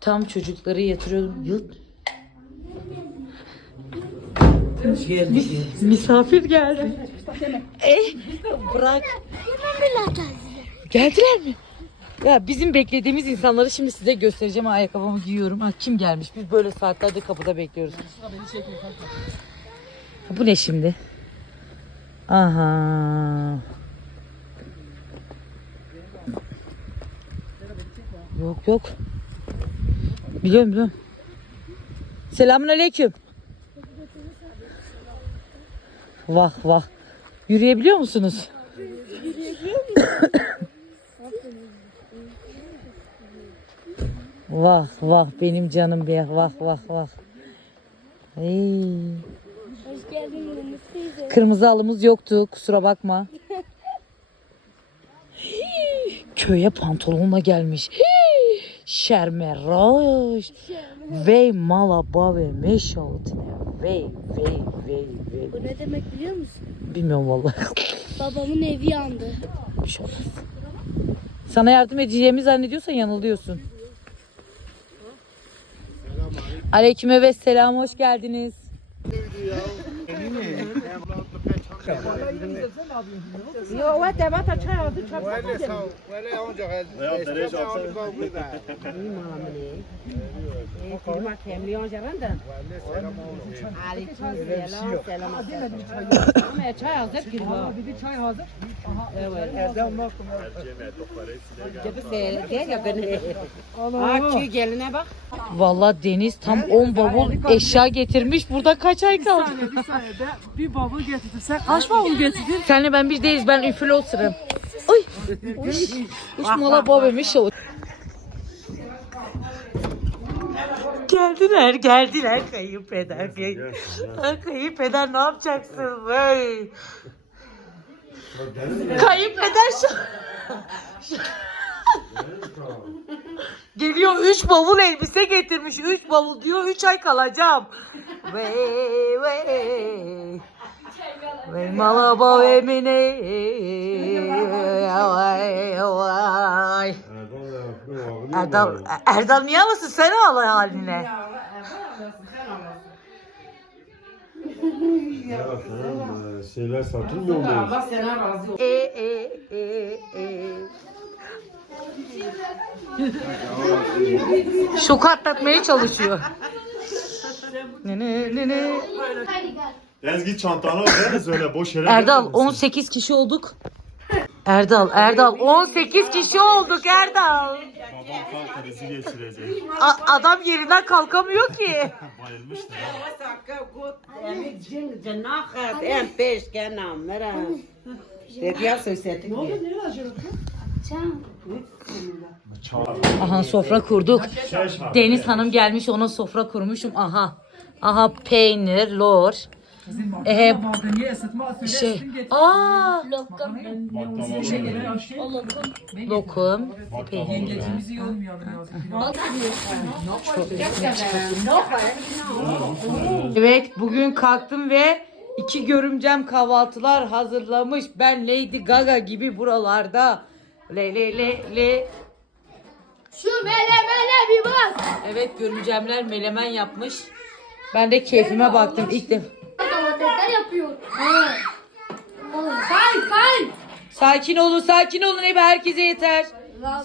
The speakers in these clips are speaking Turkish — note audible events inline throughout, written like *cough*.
Tam çocukları yatırıyordum. Yıl- Misafir geldi. Eh, bırak. Geldiler mi? Ya bizim beklediğimiz insanları şimdi size göstereceğim. Ayakkabımı giyiyorum. Ha, kim gelmiş? Biz böyle saatlerde kapıda bekliyoruz. Bu ne şimdi? Aha. Yok yok. Biliyorum biliyorum. Selamun aleyküm. Vah vah. Yürüyebiliyor musunuz? Vah vah benim canım be vah vah vah. Hey. Hoş geldin. Kırmızı halımız yoktu kusura bakma. *laughs* Köye pantolonla gelmiş. Hii, Şermeroş. Vey mala ve meşaltine. Vey vey vey vey. Bu ne demek biliyor musun? Bilmiyorum vallahi. Babamın evi yandı. Bir şey olmaz. Sana yardım edeceğimi zannediyorsan yanılıyorsun. Aleyküm ve selam hoş geldiniz. Akü geline bak. Vallahi Deniz tam 10 bavul eşya getirmiş. Burada kaç ay kaldı? Bir saniye ben bir bavul getirdim. Sen kaç bavul getirdin? Senle ben bir değiliz. Ben influencer'ım. Oy. Uş. Uş mala babemiş o. Geldiler, geldiler kayınpeder. Ay, Kayınpeder ne yapacaksın vay? Kayınpeder şu... Geliyor üç bavul elbise getirmiş. Üç bavul diyor üç ay kalacağım. Vey vey. Vey malaba ve mine. Vay. Erdal, Erdal niye alasın sen al haline. Şeyler satılmıyor mu? Allah sana razı olsun. E e e e. Şoku atlatmaya çalışıyor. Ne ne ne ne. Ezgi çantanı al ver söyle boş yere. Erdal vermesin. 18 kişi olduk. Erdal, Erdal 18 kişi olduk Erdal. Babam kalk krizi geçirecek. A- adam yerinden kalkamıyor ki. *laughs* Aha sofra kurduk. Şaşma. Deniz Hanım gelmiş ona sofra kurmuşum. Aha. Aha peynir, lor. Ee, ısıtma söyle şey. Aa, Lokum. O lokum. Peynir. Yengecimizi yormayalım. Evet bugün kalktım ve iki görümcem kahvaltılar hazırlamış. Ben Lady Gaga gibi buralarda. Le le le le. Şu melemene bir bak. Evet görümcemler melemen yapmış. Ben de keyfime baktım ilk defa. Kay kay. Sakin olun sakin olun hep herkese yeter.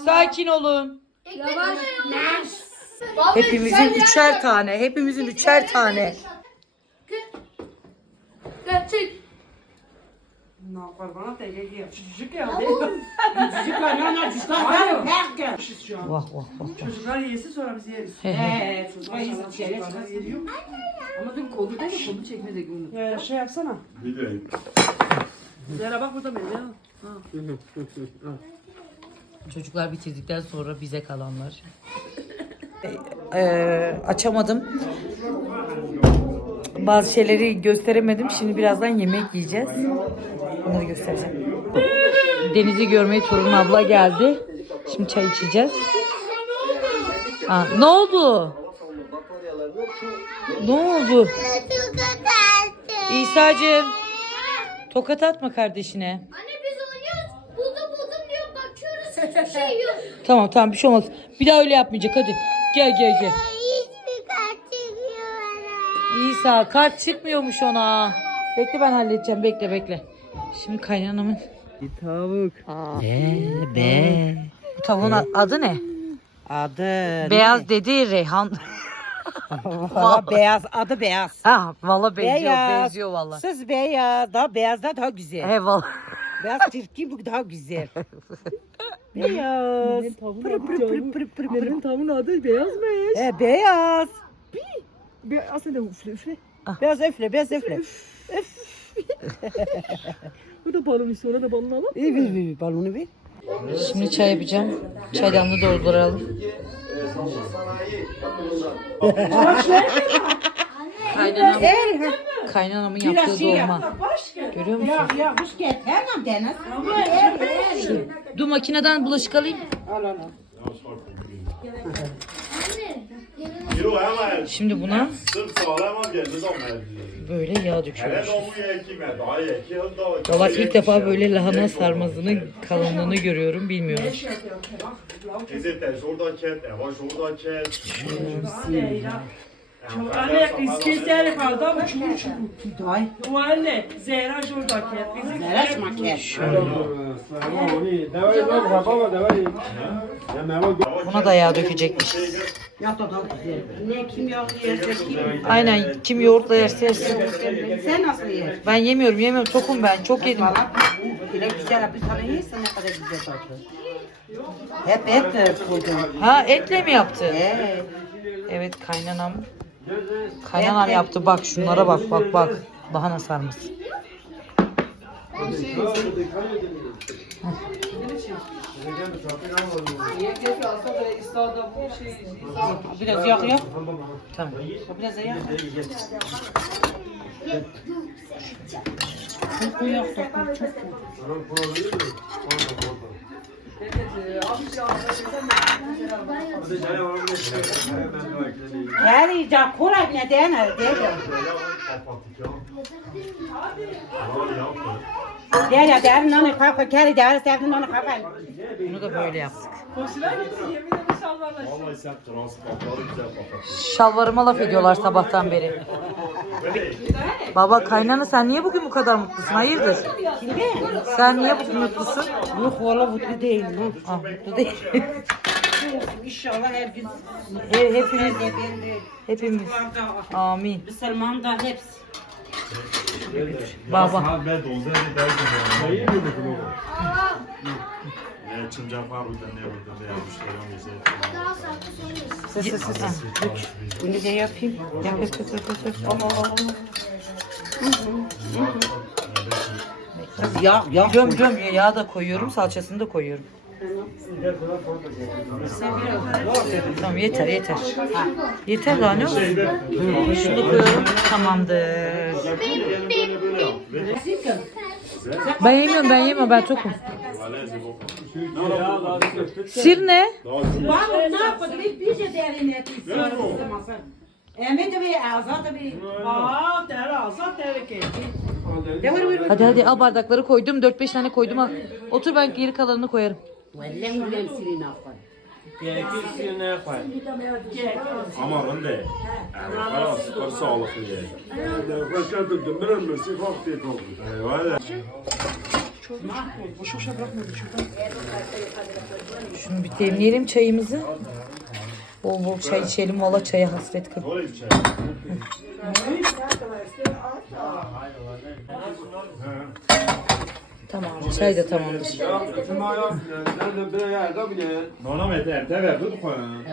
Sakin olun. Yavaş. Hepimizin üçer tane. Hepimizin üçer tane. Gerçek. Çocuk ya. Cücük anana cücük anana perken. Vah vah vah. Çocuklar yesin sonra biz yeriz. Eee çocuklar yesin çeyrek. Ama dün kolu da kolu çekmedik bunu. Ee, şey yapsana. Biliyorum. Zera bak burada benim ya. *laughs* Çocuklar bitirdikten sonra bize kalanlar. Ee, açamadım. Bazı şeyleri gösteremedim. Şimdi birazdan yemek yiyeceğiz. Onları göstereceğim. Deniz'i görmeye Torun abla geldi. Şimdi çay içeceğiz. Aa, ne oldu? Ne oldu? İsa'cığım. Tokat atma kardeşine. Anne biz oynuyoruz. Buldum buldum diyor bakıyoruz hiçbir şey yok. Tamam tamam bir şey olmaz. Bir daha öyle yapmayacak hadi. Gel gel gel. Hiçbir kart çekiyor İsa kart çıkmıyormuş ona. Bekle ben halledeceğim. Bekle bekle. Şimdi kaynanamın. Bir tavuk. Be be. Bu tavuğun adı ne? Adı. Beyaz dedi Reyhan. Valla beyaz. Adı beyaz. ha valla benziyor Beyaz. benziyor valla. Siz beyaz. Daha beyaz da daha güzel. He valla. Beyaz tilki bu daha güzel. beyaz. Pır pır pır pır pır pır. tavuğun adı beyazmış. He beyaz. Be aslında üfle üfle. Beyaz öfle beyaz öfle. Bu da balon işte ona da balon alalım. İyi bir bir balonu bir. Şimdi çay yapacağım. Çaydanlığı dolduralım. Kaynanam, El. kaynanamın yaptığı dolma. Görüyor musun? Ya hoş geldin. Hemen Deniz. Dur makineden bulaşık alayım. Yo hemen. Şimdi buna böyle yağ döküyoruz. Valla ilk defa böyle lahana sarmasının kalınlığını görüyorum bilmiyorum. Gazete Anne iskender kaldı ama çukur çukur. Day. O anne Zehra. Bizim Neraş maket. Buna da yağ dökecekmiş. Ne kim yok yerse kim. Aynen kim yoğurtla yerse yersin. Sen nasıl yer? Ben yemiyorum yemiyorum tokum ben çok yedim. Bile güzel bir tane yersen ne kadar güzel tatlı. Hep et koydum. Ha etle mi yaptı? He. Evet kaynanam. Kaynanam yaptı bak şunlara bak bak bak. Lahana sarması. Biraz yak yak. Tamam. Biraz da yak. Yani ya kolay ne dene dene. Der ja der nonne kaka kere der der nonne kaka. Bunu da böyle yaptık. Şalvarıma laf ediyorlar sabahtan beri. Baba kaynana sen niye bugün bu kadar mutlusun? Hayırdır? Sen niye bugün mutlusun? Yok valla mutlu değilim. Ah, mutlu değil. İnşallah her gün He- hepimiz, ben de hepimiz. Amin. Müslüman da hepsi. Baba. Ben de derdim. Ne çımcak var burada ne burada ne yapmışlar ama bize. Daha saklı soruyorsun. Ha, Bunu da yapayım. Yap yap yap yap. yap. Ya ya. Göm göm yağ da koyuyorum salçasını da koyuyorum. Tamam yeter yeter. Yeter daha ne olsun? Şunu koyalım tamamdır. Ben yemiyorum ben yemiyorum ben tokum. Sir ne? Şey. Hadi hadi al bardakları koydum 4-5 tane koydum. Otur ben geri kalanını koyarım. Vallahi ben seni ne yapayım? Ama ben de. Yani falan süper sağlıklı ye. Eyvallah. Şunu bir demleyelim çayımızı. Bol bol çay içelim valla çaya hasret kıl. Böyle bir şey. Tamam çay da tamamdır. Nana mete ente verdi mi koyan?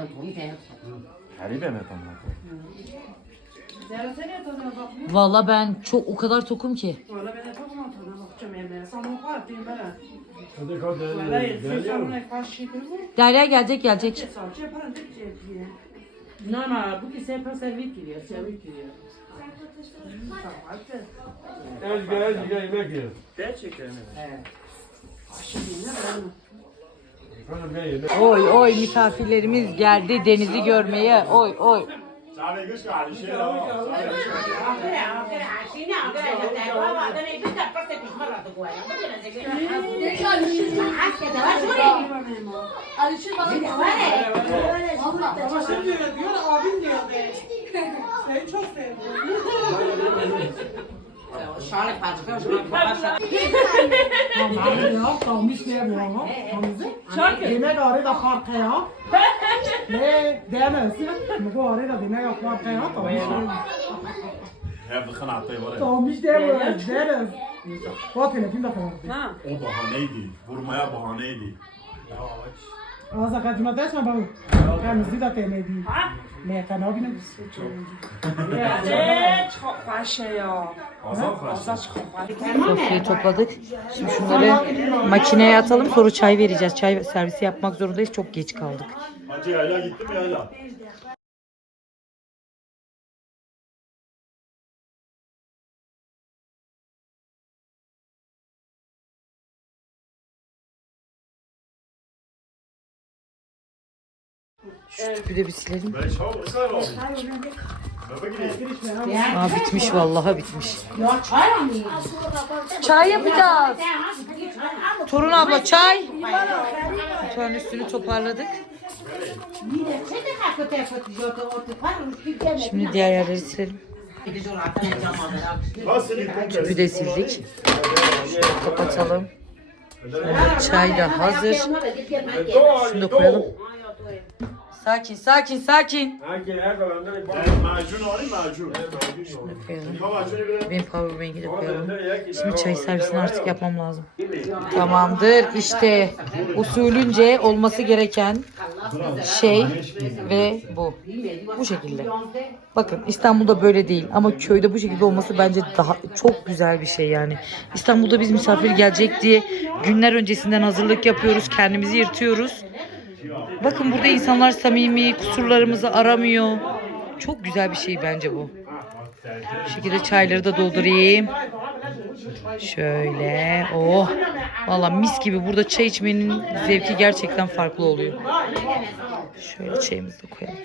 Haribe mi tamam? Sen? Valla ben çok o kadar tokum ki. Valla ben de takım tadına bakacağım evlere. Sana o kadar diyeyim sen sonra kaç şey bu. Derya gelecek gelecek. Salça yaparım şey no, porque sempre servi queria, servi queria. Oy oy misafirlerimiz geldi denizi görmeye. Oy oy. Abi güç geldi. Şey ya. Başım diyor, diyor abim diyor be. Seni çok sevdim. ya *laughs* kalmış diye bu ama. Hamza. Demek arı da farkı ya. Ne demezsin. Bu arı da demek farkı ya. Hep dıkın attı var ya. Kalmış diye bu deriz. Bak telefon da. Ha. O bahaneydi. Vurmaya bahaneydi. Az da kaçma taşma babu. Temizliği de temizliği. Ne kan abi ne? Ne çok başa ya. Sofrayı topladık. Şimdi şunları makineye atalım sonra çay vereceğiz. Çay servisi yapmak zorundayız. Çok geç kaldık. Hacı yayla gitti mi yayla? Şu tüpü de bir silelim. Aa bitmiş vallahi bitmiş. Ya çay mı? Çay yapacağız. Torun abla çay. Mutfağın üstünü toparladık. Şimdi diğer yerleri silelim. Tüpü de sildik. Kapatalım. Şöyle çay da hazır. Şunu da koyalım. Sakin sakin sakin. Ben macun alayım macun. Koyalım. Ya macunu biraz. Benim powerbank'i de koyalım. Şimdi çay servisini artık yapmam lazım. Tamamdır. İşte usulünce olması gereken şey ve bu. Bu şekilde. Bakın İstanbul'da böyle değil ama köyde bu şekilde olması bence daha çok güzel bir şey yani. İstanbul'da biz misafir gelecek diye günler öncesinden hazırlık yapıyoruz. Kendimizi yırtıyoruz. Bakın burada insanlar samimi, kusurlarımızı aramıyor. Çok güzel bir şey bence bu. Bu şekilde çayları da doldurayım. Şöyle. Oh. Valla mis gibi burada çay içmenin zevki gerçekten farklı oluyor. Şöyle çayımızı da koyalım.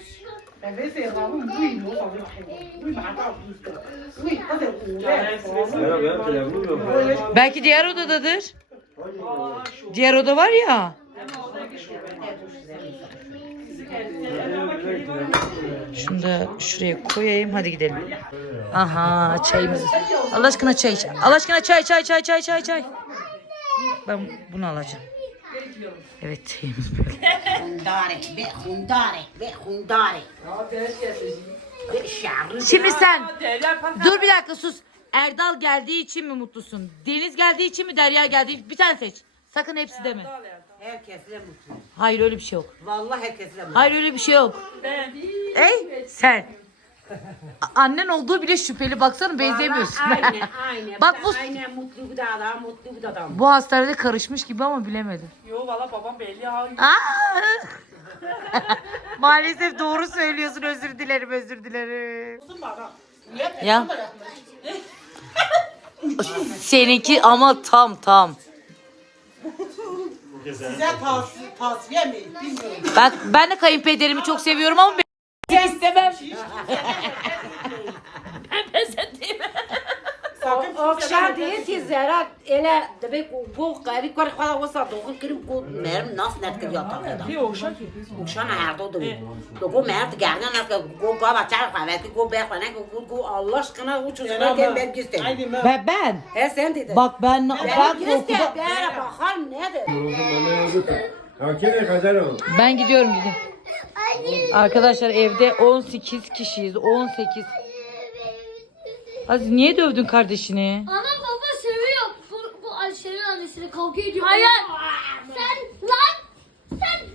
Belki diğer odadadır. Diğer oda var ya. Şunu da şuraya koyayım. Hadi gidelim. Aha çayımız. Allah aşkına çay iç. Allah aşkına çay çay çay çay çay çay. Ben bunu alacağım. Evet çayımız *laughs* böyle. Şimdi sen dur bir dakika sus. Erdal geldiği için mi mutlusun? Deniz geldiği için mi Derya geldiği için? Bir tane seç. Sakın hepsi deme. Herkesle mutlu. Hayır öyle bir şey yok. Vallahi herkesle mutlu. Hayır öyle bir şey yok. Ey sen. A- Annen olduğu bile şüpheli. Baksana benzemiyorsun. Aynen, *laughs* aynen. Bak bu- Aynen mutlu bir adam, mutlu bir adam. Bu hastanede karışmış gibi ama bilemedim. Yo valla babam belli. Aa! *laughs* Maalesef doğru söylüyorsun. Özür dilerim, özür dilerim. Ya. Seninki ama tam tam. Size tavsiye, tavsiye mi? Bilmiyorum. Bak ben de kayınpederimi çok seviyorum ama ben istemem. Sakın Akşam ki Zera ele demek bu gayri kar kala olsa dokun kirim bu mer nasıl net ki yatak adam. Bir okşa ki. Uşan ayakta da bu. Bu mer gerden nasıl bu gava çar kahve ki bu be falan bu bu Allah aşkına bu çocuklar gel ben gitsin. Haydi ben. He sen dedin. Bak ben ben ben gitsin. korkuda Ben bakalım ne de. ben gidiyorum gidiyorum. Arkadaşlar evde 18 kişiyiz. 18. *laughs* Aziz niye dövdün kardeşini? Ana baba seviyor. Bu, bu Ayşe'nin annesiyle kavga ediyor. Hayır. Sen lan. Sen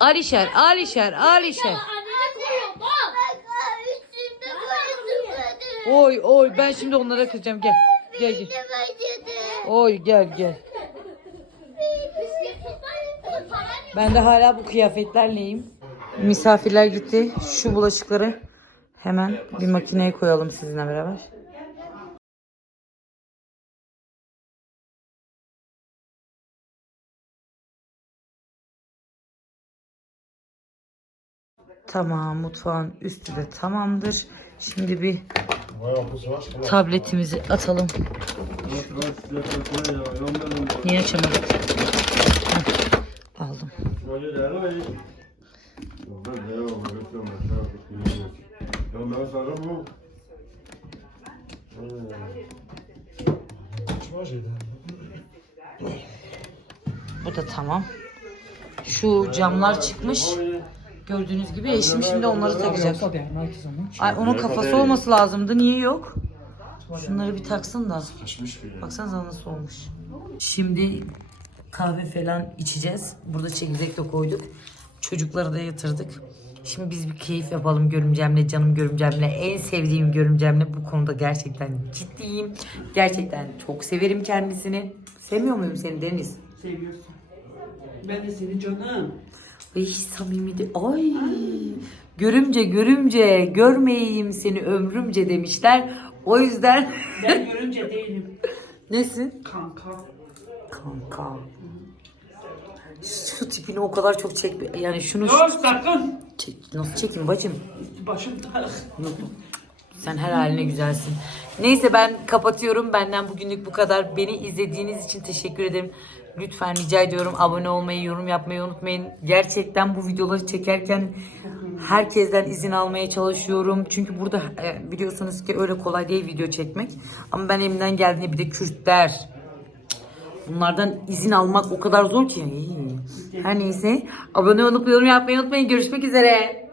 Alişer, Alişer, Alişer. annene koyuyor bak. Üstümde koyuyorsun Oy oy ben şimdi onlara kızacağım gel. Gel gel. Oy gel gel. Ben de hala bu kıyafetlerleyim. Misafirler gitti. Şu bulaşıkları hemen bir makineye koyalım sizinle beraber. Tamam mutfağın üstü de tamamdır. Şimdi bir tabletimizi atalım. Niye açamadık? Heh, Aldım. Bu da tamam. Şu camlar çıkmış. Gördüğünüz gibi eşim şimdi onları takacak. Ay onun kafası olması lazımdı. Niye yok? Şunları bir taksın da. Baksanıza nasıl olmuş. Şimdi kahve falan içeceğiz. Burada çekirdek de koyduk. Çocukları da yatırdık. Şimdi biz bir keyif yapalım görümcemle, canım görümcemle, en sevdiğim görümcemle. Bu konuda gerçekten ciddiyim. Gerçekten çok severim kendisini. Sevmiyor muyum seni Deniz? Seviyorsun. Ben de seni canım. Ay samimi de ay görümce görümce görmeyeyim seni ömrümce demişler. O yüzden *laughs* Ben görünce değilim. nesin? Kanka. Kanka. Şu tipini o kadar çok çek yani şunu Yok sakın. çek, nasıl çekeyim bacım? Başım tak. Sen her haline güzelsin. Neyse ben kapatıyorum. Benden bugünlük bu kadar. Beni izlediğiniz için teşekkür ederim. Lütfen rica ediyorum abone olmayı, yorum yapmayı unutmayın. Gerçekten bu videoları çekerken herkesten izin almaya çalışıyorum. Çünkü burada e, biliyorsunuz ki öyle kolay değil video çekmek. Ama ben elimden geldiğinde bir de Kürtler, Bunlardan izin almak o kadar zor ki. Her neyse. Abone olup yorum yapmayı unutmayın. Görüşmek üzere.